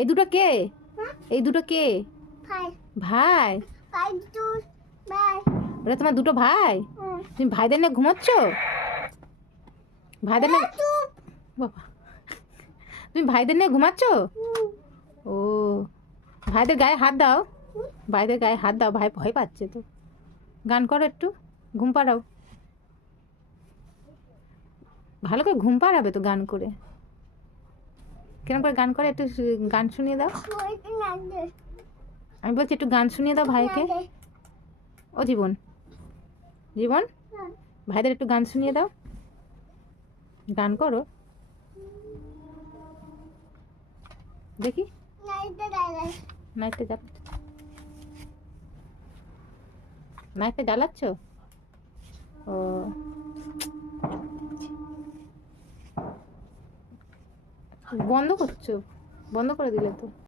এই দুটো কে? এই দুটো কে? ভাই? ওরা তোমার দুটো ভাই? তুমি ভাইদের নিয়ে ঘুমাচ্ছ? ভাইদের নিয়ে বাবা, তুমি ভাইদের নিয়ে ঘুমাচ্ছ? ও, ভাইদের গায়ে হাত দাও, ভাইদের গায়ে হাত দাও, ভাই ভয় পাচ্ছে তো। গান করো একটু, ঘুম পাড়াও, ভালো করে ঘুম পাড়াবে তো গান করে। কেরম করে গান করে একটু গান শুনিয়ে দাও। আমি বলছি একটু গান শুনিয়ে দাও ভাইকে। ও জীবন, জীবন, ভাইদের একটু গান শুনিয়ে দাও, গান করো দেখি। নাইটে নাইটে জ্বালাচ্ছ? ও, বন্ধ করছো? বন্ধ করে দিলে তো।